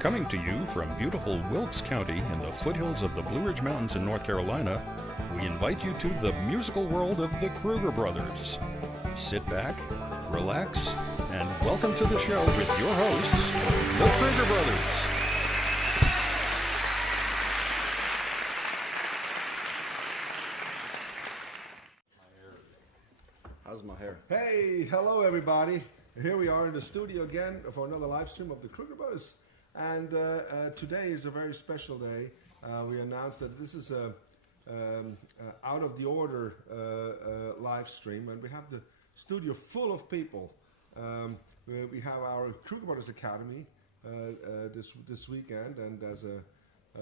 Coming to you from beautiful Wilkes County in the foothills of the Blue Ridge Mountains in North Carolina, we invite you to the musical world of the Kruger brothers. Sit back, relax, and welcome to the show with your hosts, the Kruger brothers. How's my hair? Hey, hello everybody. Here we are in the studio again for another live stream of the Kruger brothers. And today is a very special day. We announced that this is a out of the order live stream, and we have the studio full of people. We have our Kruger Brothers Academy this weekend, and as a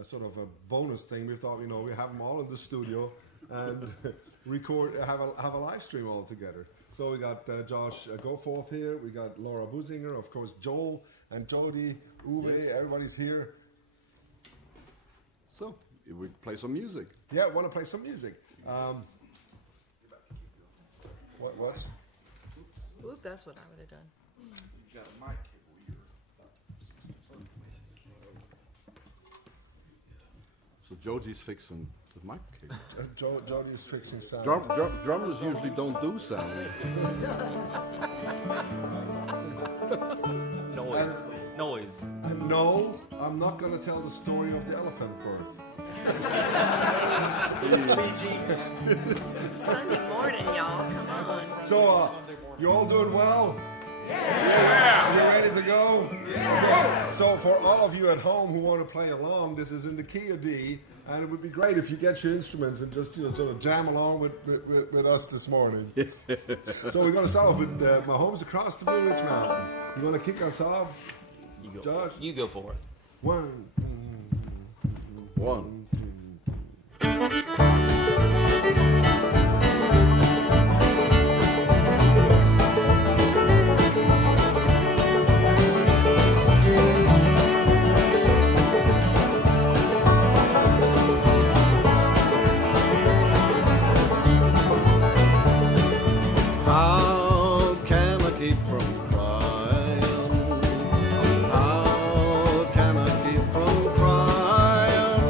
sort of a bonus thing, we thought we have them all in the studio and have a live stream all together. So we got Josh Goforth here, we got Laura Boosinger, of course Joel and Jody, Uwe, yes. Everybody's here. So we play some music. Yeah, want to play some music. What's? Oops, that's what I would have done. You got a mic cable here. So Jody's fixing the mic cable. Jody's fixing sound. Drummers usually don't do sound. Noise. And no, I'm not going to tell the story of the elephant birth. Sunday morning, y'all. Come on. So, you all doing well? Yeah. You ready to go? Yeah. So, for all of you at home who want to play along, this is in the key of D, and it would be great if you get your instruments and just sort of jam along with us this morning. So, we're going to start off with My Home's Across the Blue Ridge Mountains. You want to kick us off? Josh? You go for it. One. How can I keep from crying? How can I keep from crying?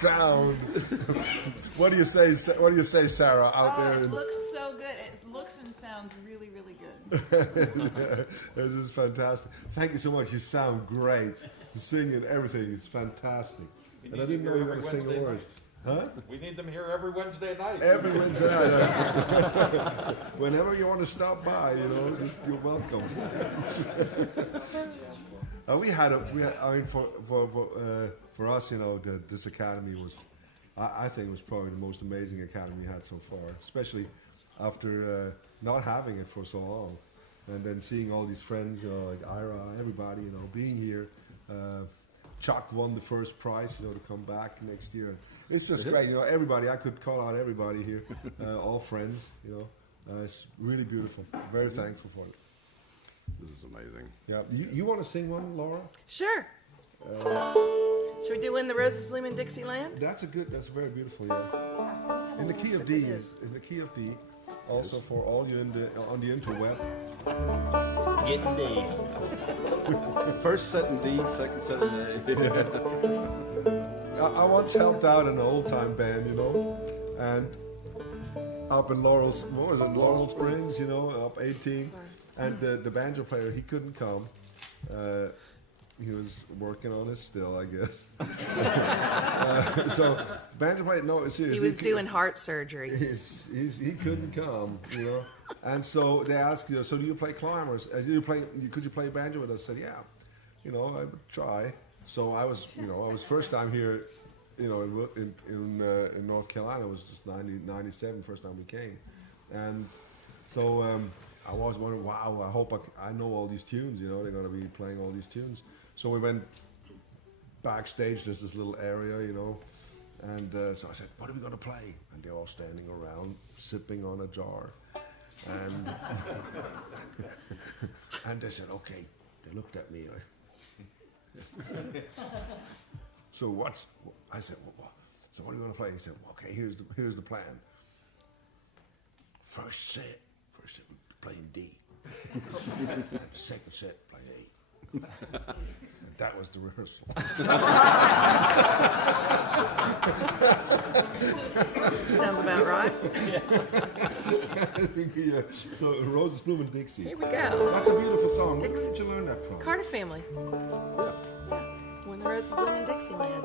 sound. What do you say? What do you say, Sarah? Out there, It looks so good. It looks and sounds really, really good. this is fantastic. Thank you so much. You sound great. The singing, everything is fantastic. And I didn't know you were going to sing the words. Huh? We need them here every Wednesday night. Every Wednesday night. Whenever you want to stop by, you're welcome. I mean, for us, this academy was, I think, was probably the most amazing academy we had so far, especially after not having it for so long, and then seeing all these friends, like Ira, everybody, being here. Chuck won the first prize, to come back next year. It's just great, everybody. I could call out everybody here, all friends. It's really beautiful. Very thankful for it. This is amazing. Yeah, you want to sing one, Laura? Sure. Should we do When the Roses Bloom in Dixieland? That's very beautiful. Yeah, in the key of D is the key of D. Also for all you on the interweb. Getting D. First set in D, second set in A. I once helped out in an old-time band, and up in Laurel Springs, up 18. Sorry. And the banjo player, he couldn't come. He was working on it still, I guess. So banjo player, no, seriously. He was doing heart surgery. He couldn't come, And so they asked, so do you play climbers? Could you play banjo with us? I said, yeah. I would try. So I was first time here, in North Carolina. It was just 97, first time we came. And so I was wondering, wow, I hope I know all these tunes, they're going to be playing all these tunes. So we went backstage, there's this little area, and so I said, what are we going to play? And they're all standing around, sipping on a jar. And, and they said, okay. They looked at me. So what? I said, well, so what are you going to play? He said, well, okay, here's the plan. First set, we're playing D. And the second set, playing A. And that was the rehearsal. Sounds about right. So Roses Bloom and Dixie. Here we go. That's a beautiful song. Dixie. Where did you learn that from? Carter family. Yeah. When the Roses Bloom in Dixieland.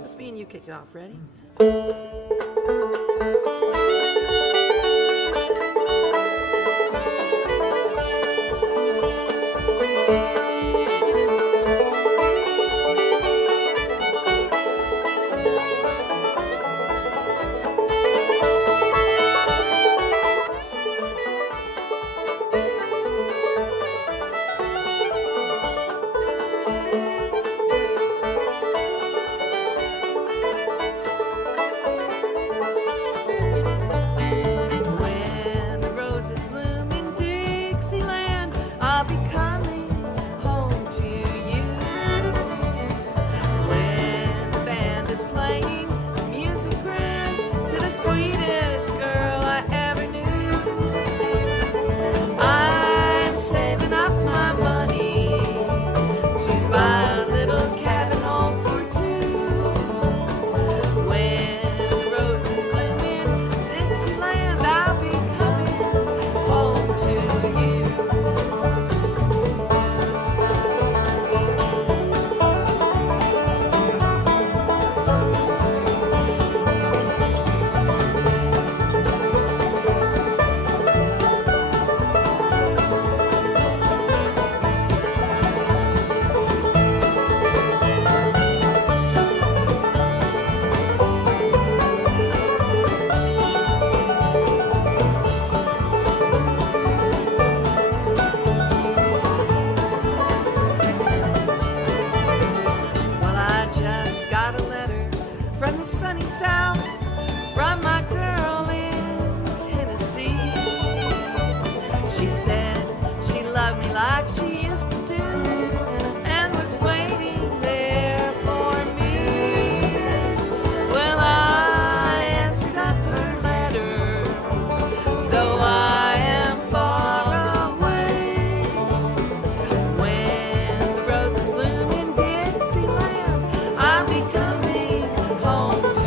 Let's me and you kick it off. Ready? Home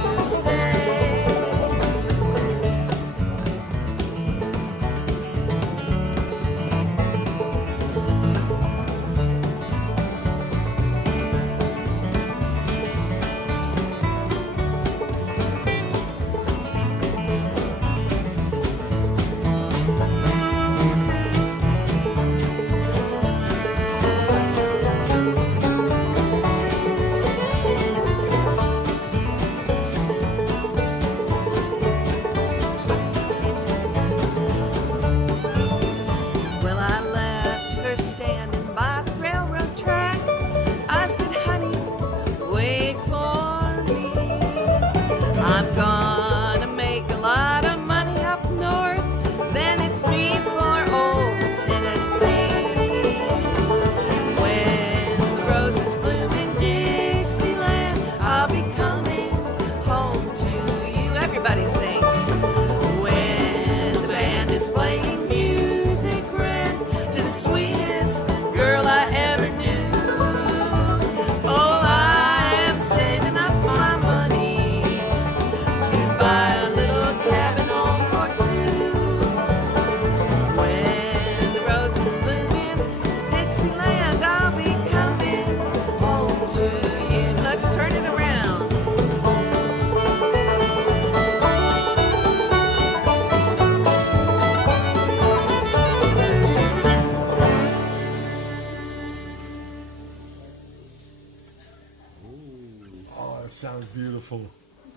beautiful.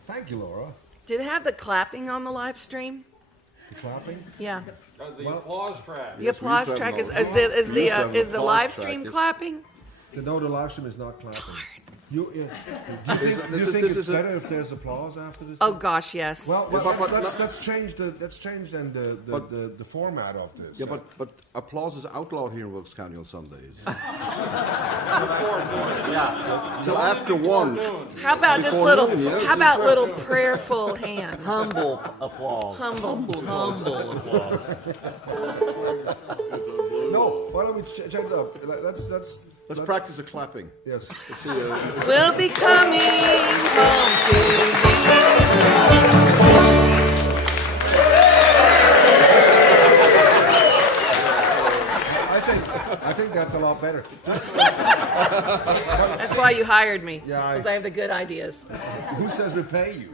Thank you, Laura. Do they have the clapping on the live stream? The clapping. Yeah. The applause track. The applause used to have track is an- is the is we the used to have an is the applause live track. stream It's- clapping? No, the live stream is not clapping. You think This it's is a- better if there's applause after this? Oh gosh, yes. Well, Yeah, but- let's change then the format of this. Yeah, but applause is outlawed here in Wilkes County on Sundays. Till after 1. How about just before little? noon, you know, How about little prayerful hands? Humble applause. Humble. Humble applause. No, why don't we change it up? Let's practice the clapping. Yes. Let's see, We'll be coming home to I think that's a lot better. That's why you hired me. Yeah, Because I have the good ideas. Who says we pay you?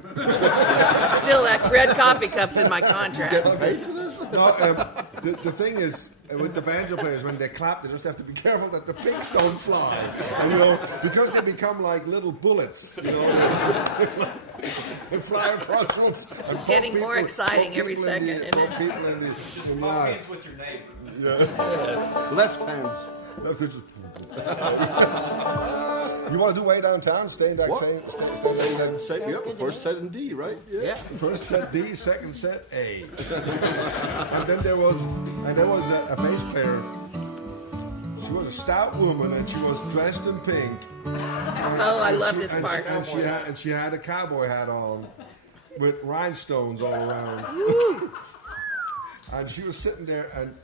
Still, that red coffee cup's in my contract. No, the thing is, with the banjo players, when they clap, they just have to be careful that the picks don't fly. And, because they become like little bullets, they fly across rooms. This is getting more exciting every second, isn't it? Just pump hands with your neighbor. left hands. You want to do way downtown? Stay in that What? same. First set in D, right? Yeah. First set D, second set A. And then there was a bass player. She was a stout woman and she was dressed in pink. Oh, I love this part. And she had a cowboy hat on with rhinestones all around. And she was sitting there, and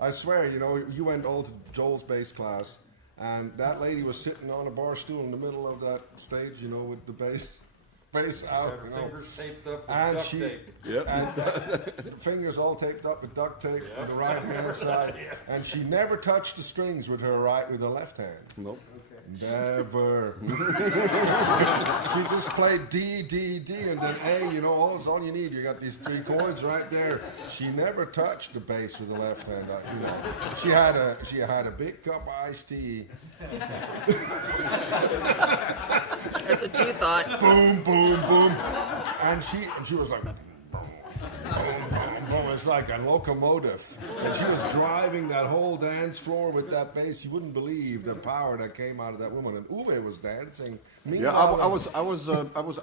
I swear, you went all to Joel's bass class, and that lady was sitting on a bar stool in the middle of that stage, with the bass out. Fingers taped up with And duct she, tape. and fingers all taped up with duct tape on the right hand side, and she never touched the strings with her left hand. Nope. Never. She just played D, D, D, and then A. All you need. You got these 3 chords right there. She never touched the bass with the left hand. She had a big cup of iced tea. That's what you thought. Boom, boom, boom, and she was like. It's like a locomotive. And she was driving that whole dance floor with that bass. You wouldn't believe the power that came out of that woman. And Uwe was dancing. Yeah, I was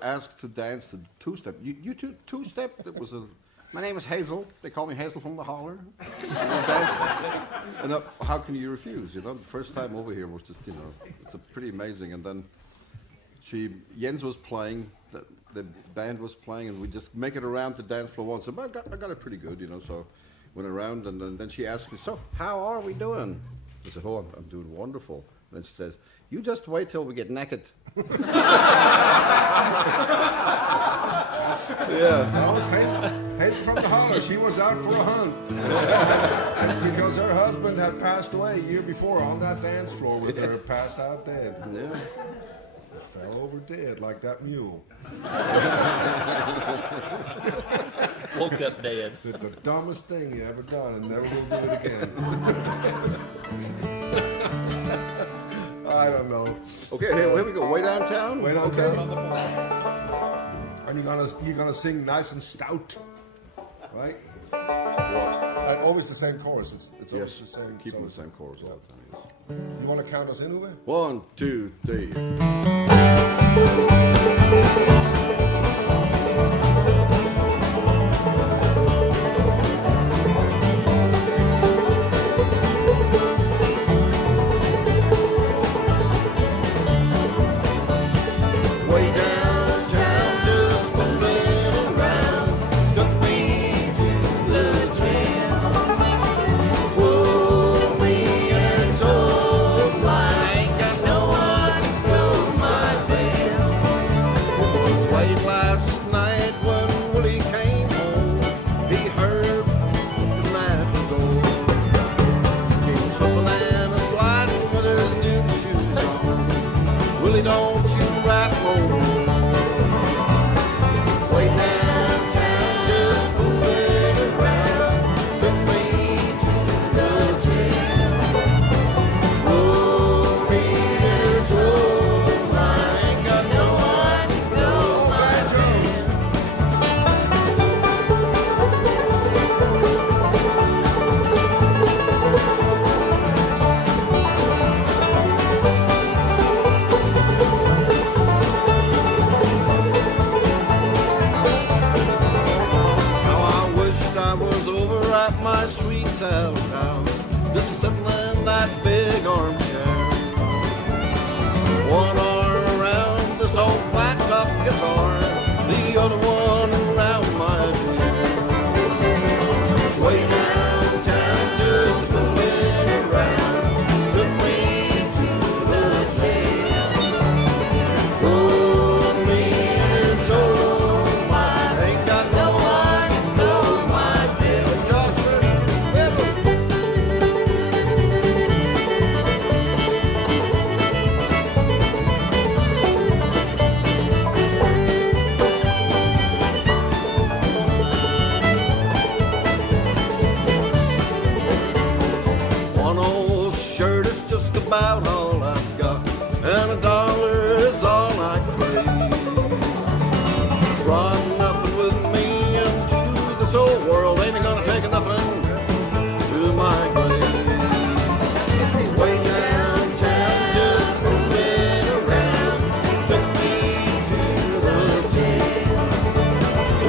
asked to dance to two-step. You two-step? It was my name is Hazel. They call me Hazel from the Holler. And how can you refuse? The first time over here was just it's pretty amazing. And then Jens was playing. The band was playing, and we just make it around the dance floor once. But I got it pretty good, so went around, and then she asked me, so how are we doing? I said, oh, I'm doing wonderful. And then she says, you just wait till we get naked. Yeah. That was Hazel from the Holler. She was out for a hunt. Because her husband had passed away a year before on that dance floor with her passed out dead. Yeah. Fell over dead like that mule. Woke up dead. Did the dumbest thing he ever done and never will do it again. I don't know. Okay, here we go. Way downtown? Way downtown. And you're gonna sing nice and stout, right? Well, Always the same chorus. It's always yes, the same. keeping the same chorus all the time. Yes. You want to count us in, Uwe? 1, 2, 3. Way downtown, just fooling around. Took me to the jail. Pulled me and sold like no one knew my bail. Seattle town, just sitting in that big armchair. One arm around this old flat top guitar, the other one around my dream. Way downtown, just fooling around, took me to the jail. Sold me and sold my, ain't got no one to know my bill. Joshua, one old shirt is just about all I've got, and $1 is all I crave. Brought nothing with me into this old world, ain't gonna take nothing to my grave. Way downtown, just fooling around, took me to the jail.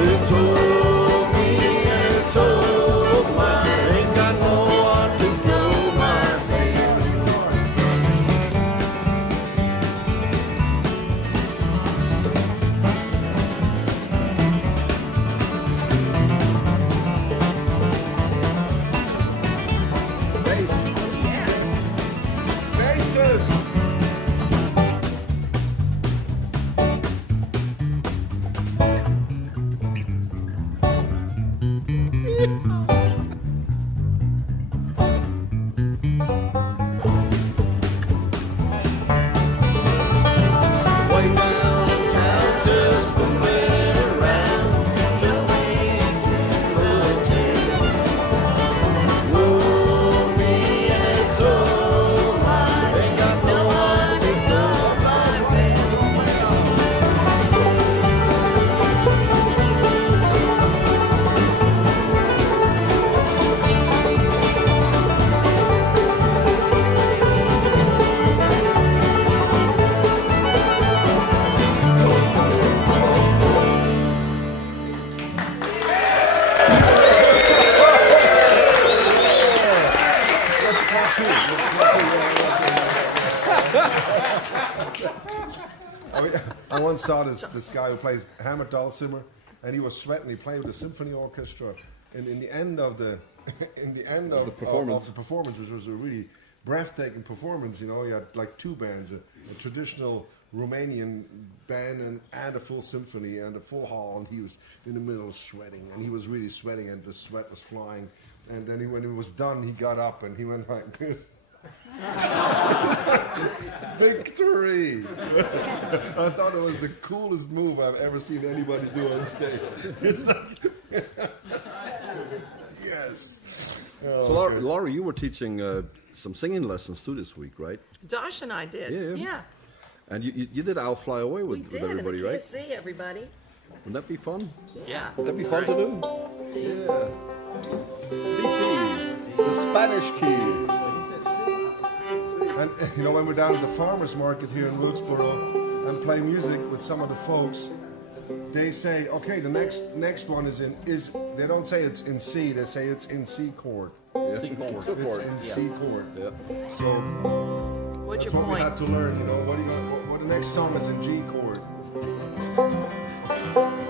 It sold me and it sold mine, ain't got no one to know my name. Bass. Basses. Way downtown, just fooling around, took me to the jail. Sold me and sold mine, ain't got no one to know my name. I once saw this guy who plays hammer dulcimer, and he was sweating. He played with the symphony orchestra, and in the end of the performance. of the performance, which was a really breathtaking performance. You know, he had like two bands, a traditional Romanian band and a full symphony and a full hall, and he was in the middle sweating, and he was really sweating, and the sweat was flying. And then when he was done, he got up and he went like this. Victory! I thought it was the coolest move I've ever seen anybody do on stage. It's like, yes. So, Laurie, you were teaching some singing lessons too this week, right? Josh and I did. Yeah. And you did I'll Fly Away We with did, everybody, and the right? kids see everybody. Wouldn't that be fun? Yeah. Would that be fun to do? Yeah. CC, the Spanish keys. And you know, when we're down at the farmers market here in Wilkesboro and play music with some of the folks, they say, okay, the next one is they don't say it's in C, they say it's in C chord. Yeah. C chord. It's in Yeah. C chord. Yeah. So What's that's your what we had point? to learn, you know. What the next song is in G chord.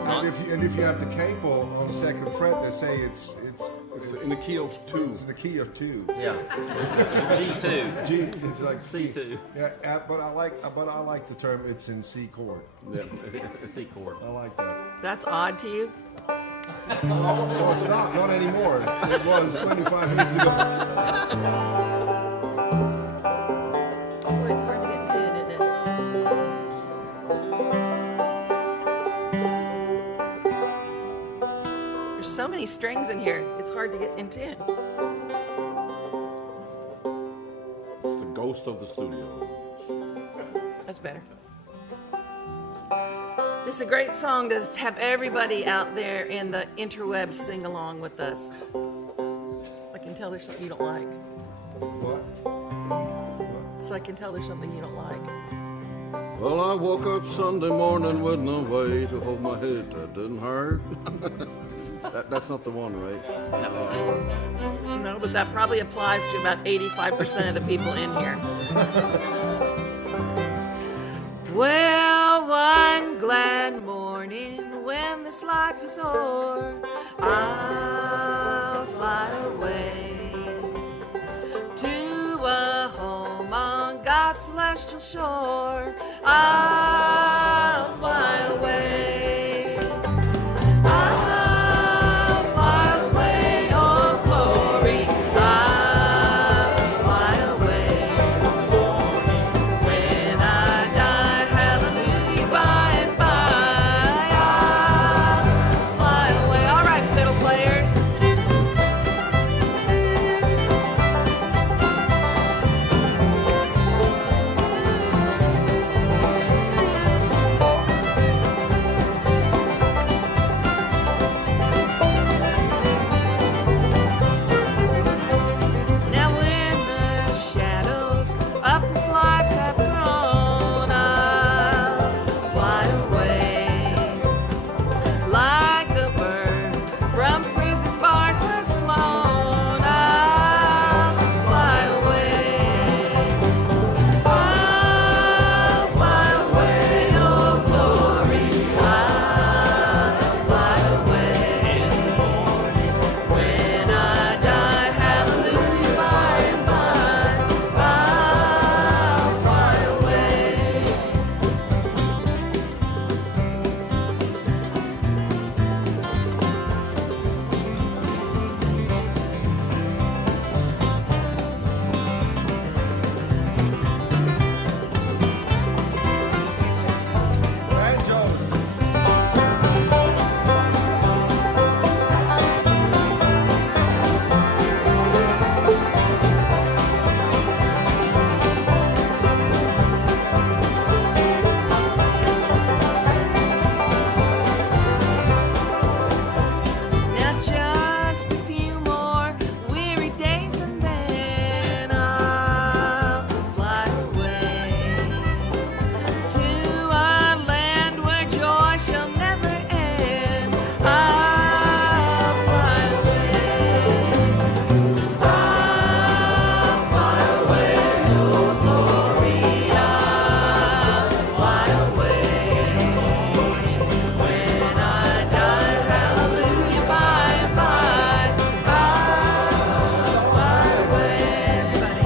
And if you have the capo on the second fret, they say it's In the key of 2. It's the key of 2. Yeah. G2. G, it's like C2. Yeah, but I like the term. It's in C chord. Yeah. C chord. I like that. That's odd to you? No, it's not anymore. It was 25 years ago. Boy, it's hard to get in tune, isn't it? There's so many strings in here. It's hard to get in tune. It's the ghost of the studio. That's better. This is a great song to have everybody out there in the interwebs sing along with us. I can tell there's something you don't like. What? So I can tell there's something you don't like. Well, I woke up Sunday morning with no way to hold my head that didn't hurt. That's not the one, right? No, but that probably applies to about 85% of the people in here. Well, one glad morning when this life is o'er, I'll fly away to a home on God's celestial shore. I'll fly away. I'll fly away, oh glory. I'll fly away. When I die, hallelujah, by and by, I'll fly away. All right, fiddle players. Now when the shadows of this life have grown, I'll fly away like a bird from prison bars has flown. I'll fly away. I'll fly away, oh glory. I'll fly away. When I die, hallelujah, by and by, I'll fly away. Banjos. Now just a few more weary days and then I'll fly away to a land where joy shall never end. I'll fly away. I'll fly away, oh glory. I'll fly away. When I die, hallelujah, by and by, I'll fly away. Everybody.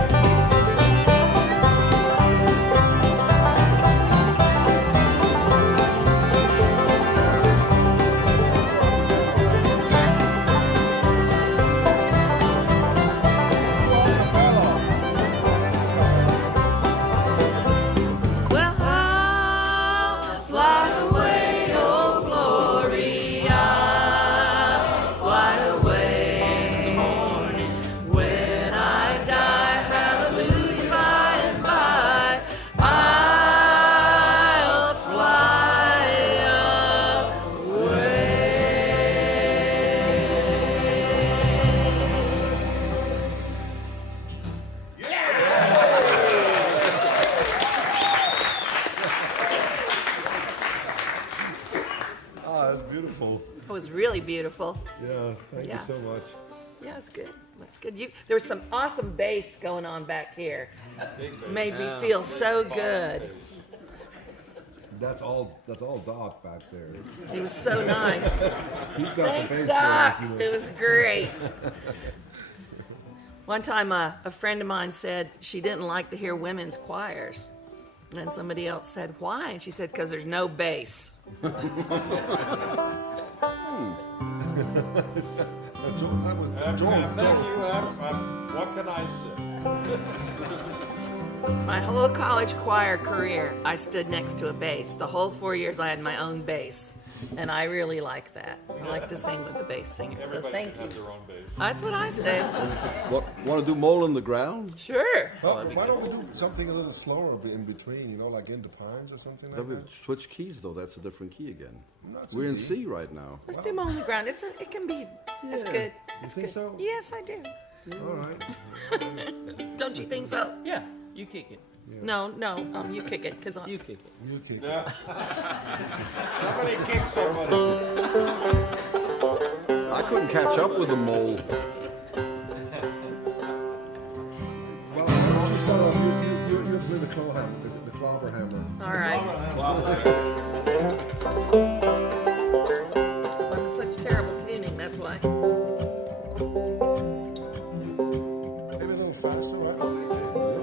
Well, I'll fly away, oh glory. I'll fly away. When I die, hallelujah, by and by, I'll fly away. Ah, that's beautiful. It was really beautiful. Yeah, thank Yeah. you so much. Yeah, it's good. That's good. There was some awesome bass going on back here. Made me feel so good. That's all Doc back there. He was so nice. He's got Thanks, the bass Doc. lines, you It know. was great. One time, a friend of mine said she didn't like to hear women's choirs. And somebody else said, why? And she said, because there's no bass. That was Joel. What can I say? My whole college choir career, I stood next to a bass. The whole 4 years I had my own bass. And I really like that. I like to sing with the bass singer. So thank you. Their own baby. That's what I said. Want to do Mole in the Ground? Sure. Well, why don't we do something a little slower in between, you know, like In the Pines or something like We that? switch keys though. That's a different key again. Not We're in so C right now. Let's do Mole on the Ground. It can be. It's Yeah. good. It's think good. so? Yes, I do. All right. Don't you think so? Yeah, you kick it. No, you kick it, because You kick it. You keep Somebody kick somebody. I I couldn't catch up with the mole. Well, why don't you start off? You play the clobber hammer. All right. Because I'm in such terrible tuning, that's why. Maybe a little faster, right?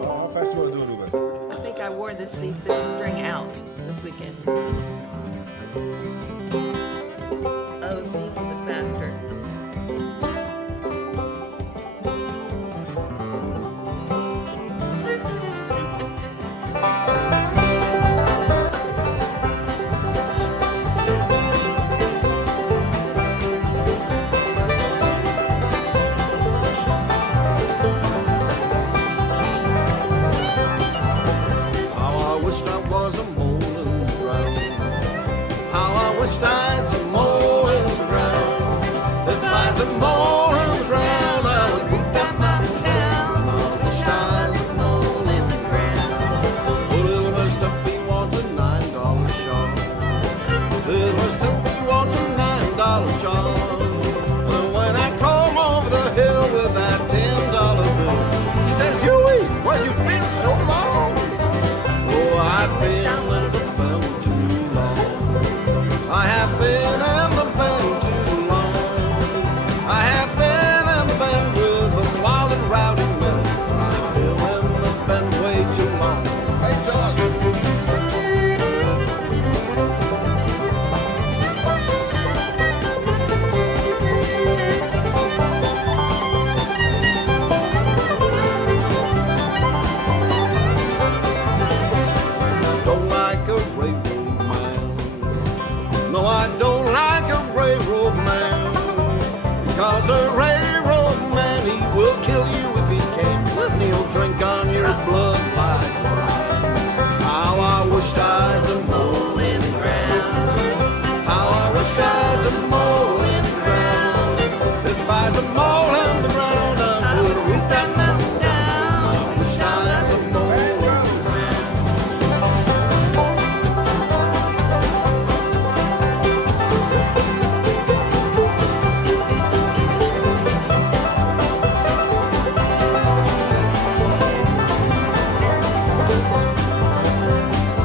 How fast do you want to do it, Ruben? I think I wore this string out this weekend. Oh, see, was it faster? How I wished I was a mole in the ground. How I wished I was a mole in the ground. If I was a mole in the ground, I would boot that mountain down. I wish I was a mole in the ground. Well, it must have been once a $9 shot. It must have been once a $9 shot. And when I come over the hill with that $10 bill, she says, Huey, where'd you been so long? Oh, I've been in the band too long. I have been in the band too long. I have been in the band with the wild and rowdy men. I've been in the band way too long. Hey, Josh. Don't like a railroad man. No, I don't like a railroad man. Because a railroad man, he will kill you if he can. And he'll drink on your blood like wine. How I wish I was a mole in the ground. How I wish I was a mole in the ground. If I was a mole in the ground, I would root that mountain down. I wish I was a mole in the ground.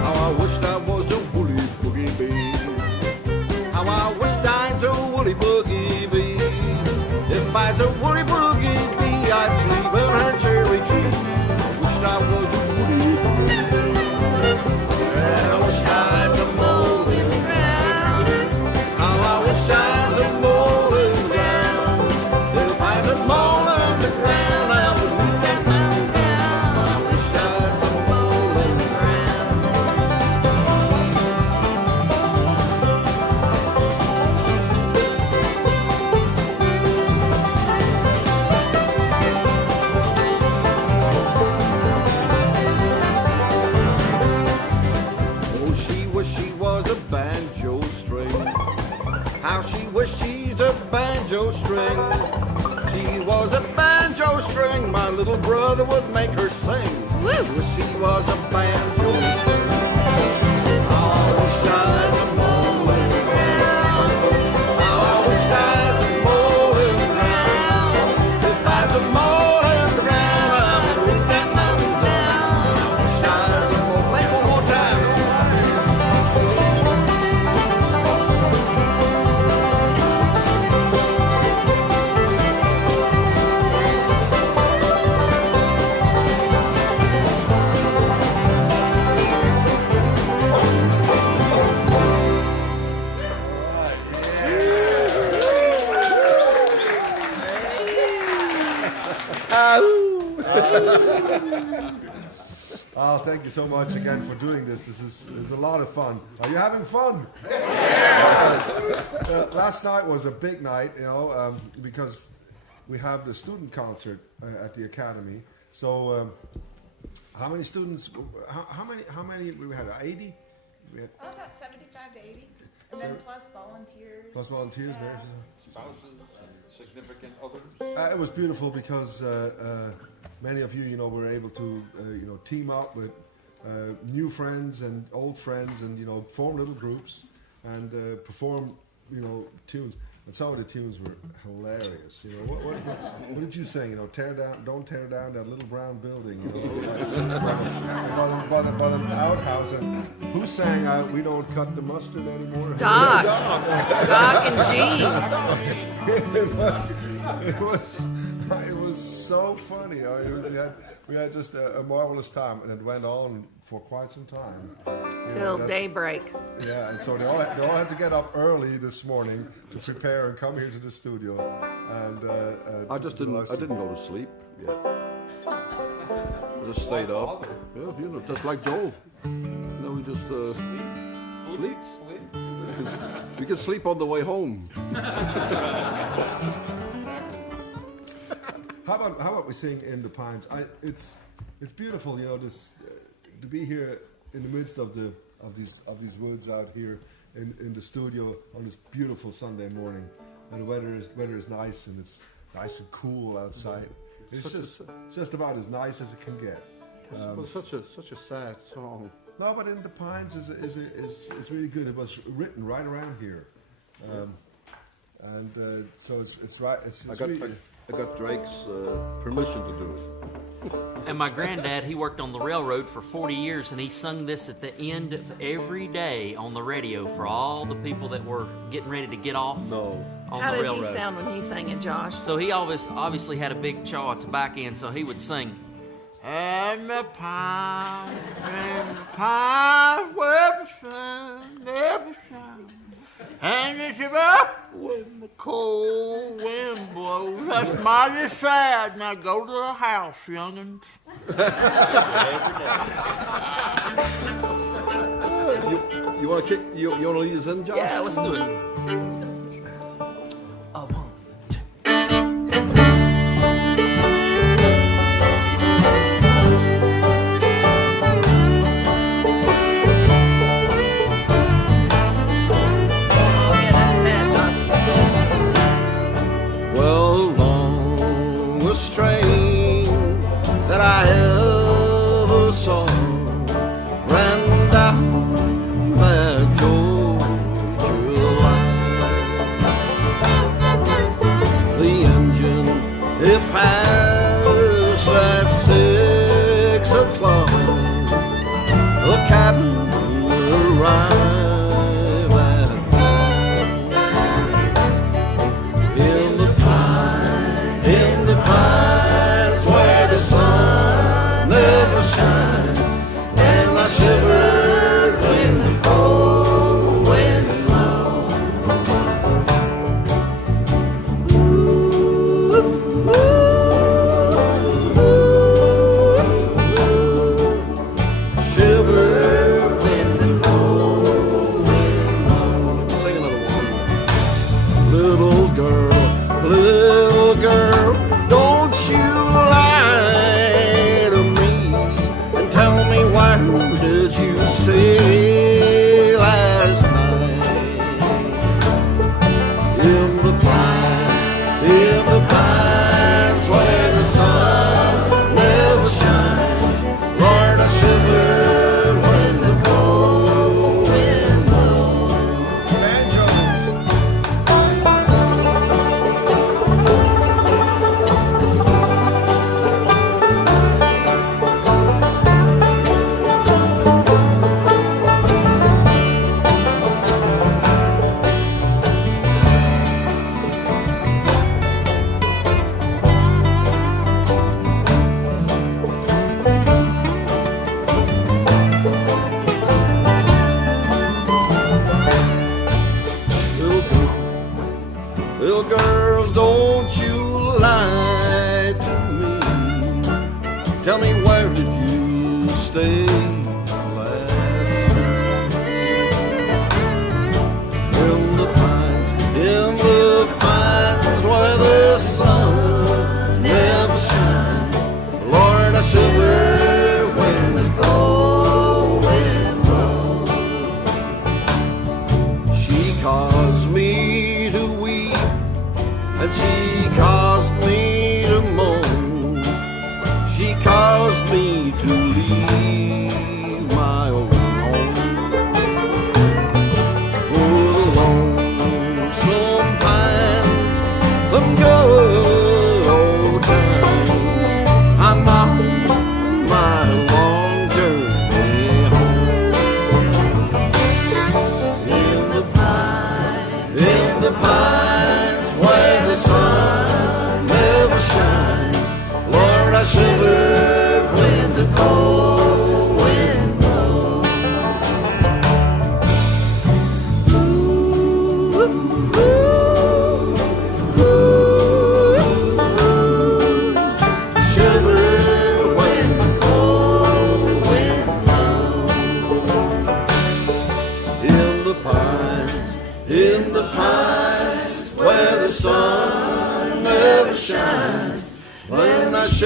How I wished I was a woolly boogie bee. How I wished I was a woolly boogie bee. If I was a woolly boogie bee, I'd sleep in her cherry tree. I wished I was a woolly boogie bee. Yeah, I wish I was a mole in the ground. How I wish I was a mole in the ground. If I was a mole in the ground, I would beat that mountain down. I wish I was a mole in the ground. Oh, she wished she was a banjo string. How she wished she's a banjo string. She was a banjo string. My little brother would make her sing. Wish she was a banjo string. How I wish I was a mole in the ground. How I wish I was a mole in the ground. If I was a mole in the ground, I would root that mountain down. I wish I was a mole. Play one more time. Oh, thank you so much again for doing this. This is a lot of fun. Are you having fun? Last night was a big night, because we have the student concert at the academy. So, how many students? How many? We had 80. We had About 75 to 80. And then plus volunteers. plus volunteers there. Spouses, significant others. It was beautiful because many of you, were able to, team up with new friends and old friends, and form little groups and perform, tunes. and some of the tunes were hilarious. You know, what did you sing? You know, don't tear down that little brown building. You know, by the outhouse. And who sang "We Don't Cut the Mustard Anymore"? Doc and G. It was so funny. I mean, we had just a marvelous time, and it went on for quite some time. Till daybreak. Yeah, and so they all had to get up early this morning to prepare and come here to the studio. And I didn't go to sleep yet. I just stayed up. Yeah, you know, just like Joel. You know, we just sleep. We can sleep on the way home. How about we sing "In the Pines"? It's beautiful, you know, this to be here in the midst of these woods out here in the studio on this beautiful Sunday morning, and the weather is nice, and it's nice and cool outside. It's just about as nice as it can get. Well, such a sad song. No, but "In the Pines" is really good. It was written right around here, and so it's right. I got Drake's permission to do it. And my granddad, he worked on the railroad for 40 years, and he sung this at the end of every day on the radio for all the people that were getting ready to get off on How the did railroad. he sound when he sang it, Josh? So he obviously had a big chaw of tobacco in, so he would sing, "And the pine, where the sun never shines, and it's up when the cold wind blows. That's mighty sad. Now go to the house, young'uns." You want to you want to lead us in, Josh? Yeah, let's do it. Pine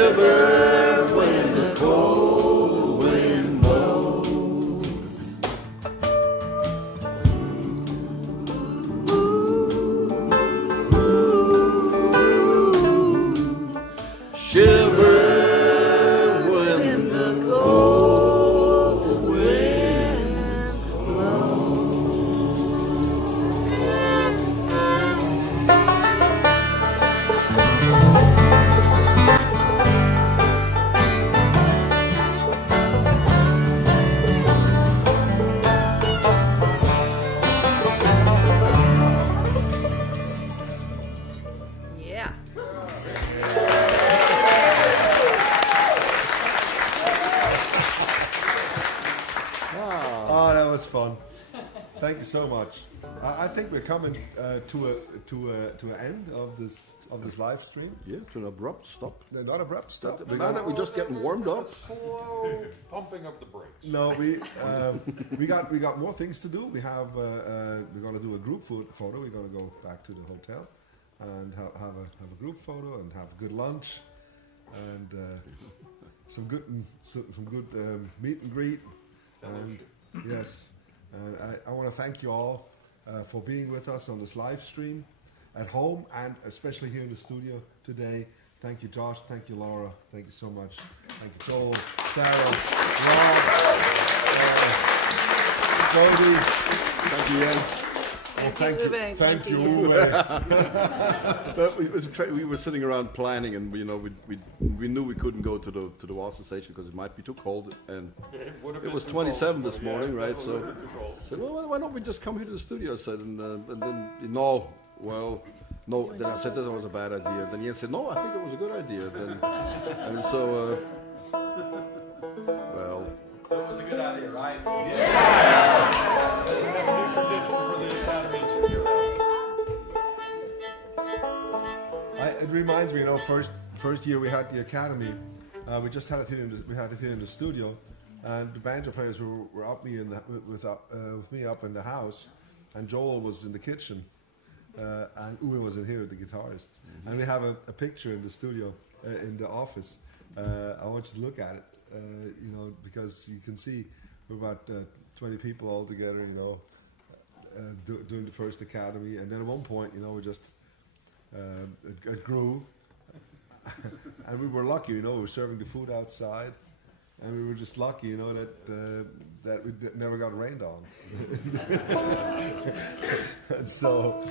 shiver when the cold wind blows. Shiver when the cold wind Yeah. Oh, that was fun. Thank you so much. I think we're coming to an end of this live stream. Yeah, to an abrupt stop. No, not abrupt stop. Now that we're just getting warmed up. Slow pumping of the brakes. No, we got more things to do. We have we're going to do a group photo. We're going to go back to the hotel and have a group photo and have a good lunch and some good meet and greet. And yes, and I want to thank you all for being with us on this live stream at home and especially here in the studio today. Thank you, Josh. Thank you, Laura. Thank you so much. Thank you, Joel, Sarah, Rob, Jody. Thank you, Ian. Thank you, Uwe. Thank you, Uwe. We were sitting around planning, and we knew we couldn't go to the Boston station because it might be too cold, and it was 27 this morning, right? So I said, well, why don't we just come here to the studio? I said, and then no. Then I said that was a bad idea. Then Ian said, no, I think it was a good idea. And so, well. So it was a good idea, right? It reminds me, first year we had the academy, we just had it here in the studio, and the banjo players were up me with me up in the house, and Joel was in the kitchen, and Uwe was in here with the guitarists, and we have a picture in the studio in the office. I want you to look at it, because you can see we're about 20 people all together, doing the first academy, and then at one point, we just it grew, and we were lucky, we were serving the food outside, and we were just lucky, that we never got rained on. And so,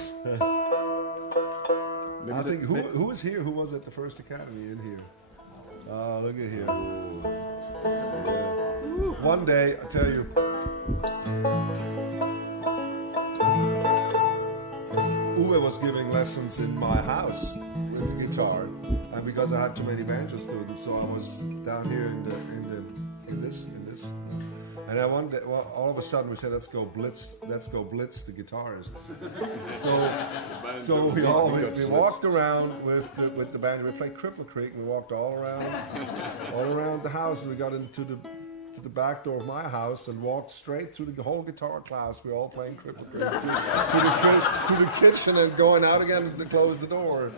I think who was here? Who was at the first academy in here? Oh, look at here. One day, I tell you, Uwe was giving lessons in my house with the guitar, and because I had too many banjo students, so I was down here in this, and then one day, all of a sudden we said, let's go blitz the guitarists. So we walked around with the band. We played Cripple Creek. And we walked all around the house, and we got into the back door of my house and walked straight through the whole guitar class. We were all playing Cripple Creek to the kitchen and going out again to close the door.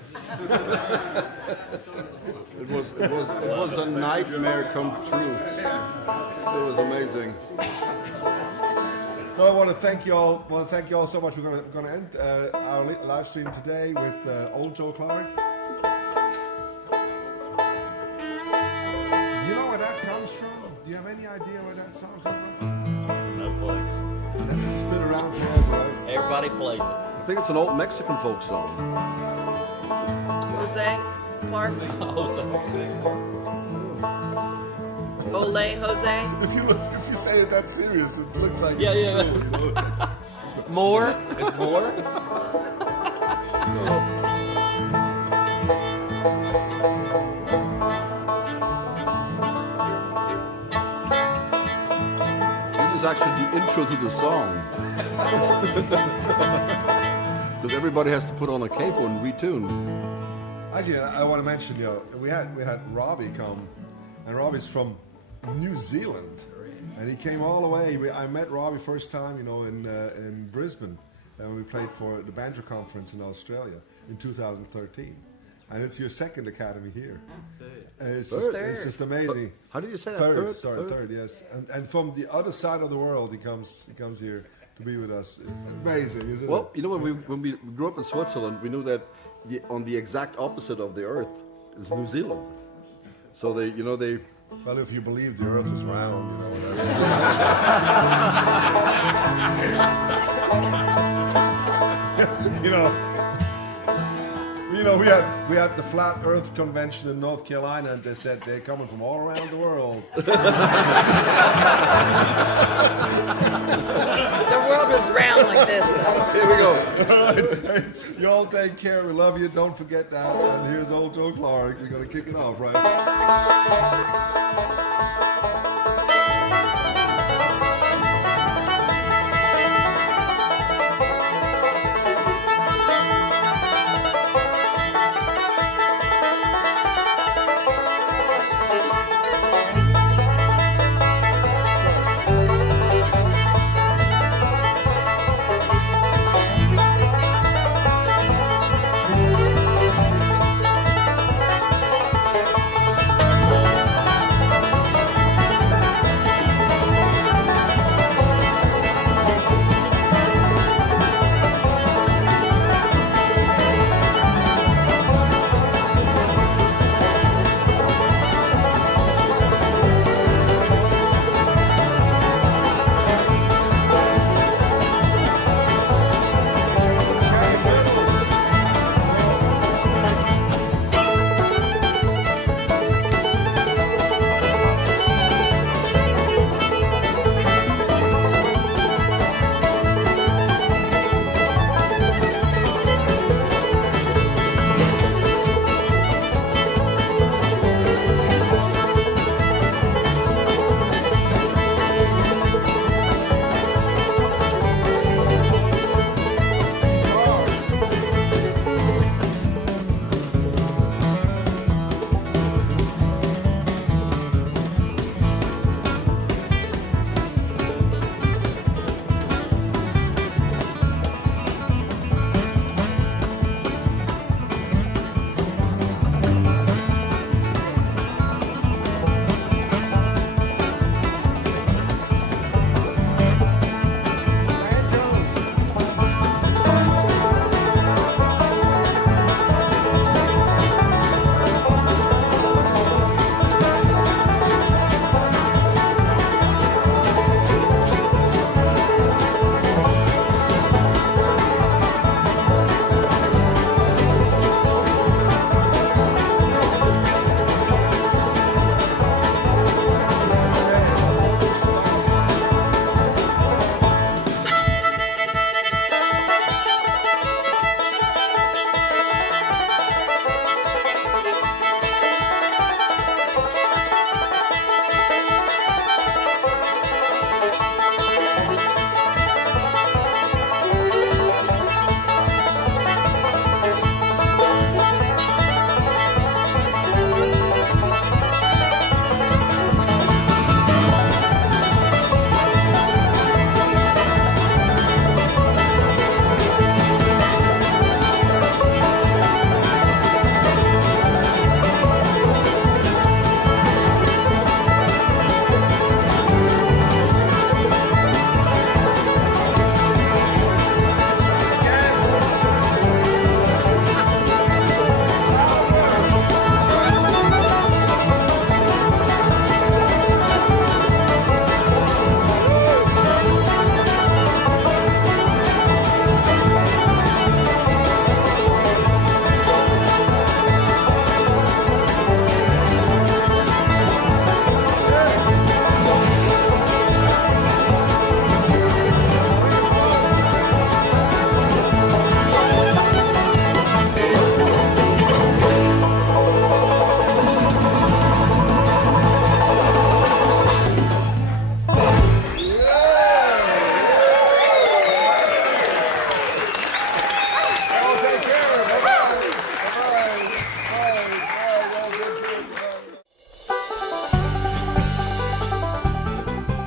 It was a nightmare come true. It was amazing. No, I want to thank you all. So much. We're going to end our live stream today with Old Joe Clark. Do you know where that comes from? Do you have any idea where that song comes from? No place. It's been around forever. Everybody plays it. I think it's an old Mexican folk song. Jose Clark. Ole Jose. If you say it that serious, it looks like Yeah. It's more. It's more. This is actually the intro to the song. Because everybody has to put on a capo and retune. Actually, I want to mention, we had Robbie come, and Robbie's from New Zealand, and he came all the way. I met Robbie first time, in Brisbane, and we played for the Banjo Conference in Australia in 2013. and it's your second academy here. It's Third. just amazing. How did you say that? Third, yes. And from the other side of the world, he comes here to be with us. Amazing, isn't it? Well, you know, when we grew up in Switzerland, we knew that on the exact opposite of the Earth is New Zealand. So they. Well, if you believe the Earth is round, we had the Flat Earth Convention in North Carolina, and they said they're coming from all around the world. The world was round like this, though. Here we go. Hey, you all take care. We love you. Don't forget that. And here's old Joe Clark. We're going to kick it off, right?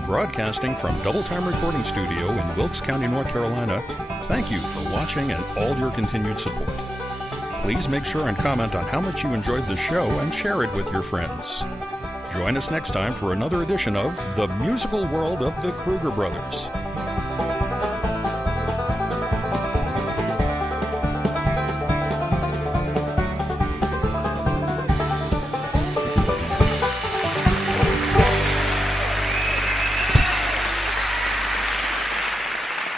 Broadcasting from Double Time Recording Studio in Wilkes County, North Carolina, thank you for watching and all your continued support. Please make sure and comment on how much you enjoyed the show and share it with your friends. Join us next time for another edition of The Musical World of the Kruger Brothers.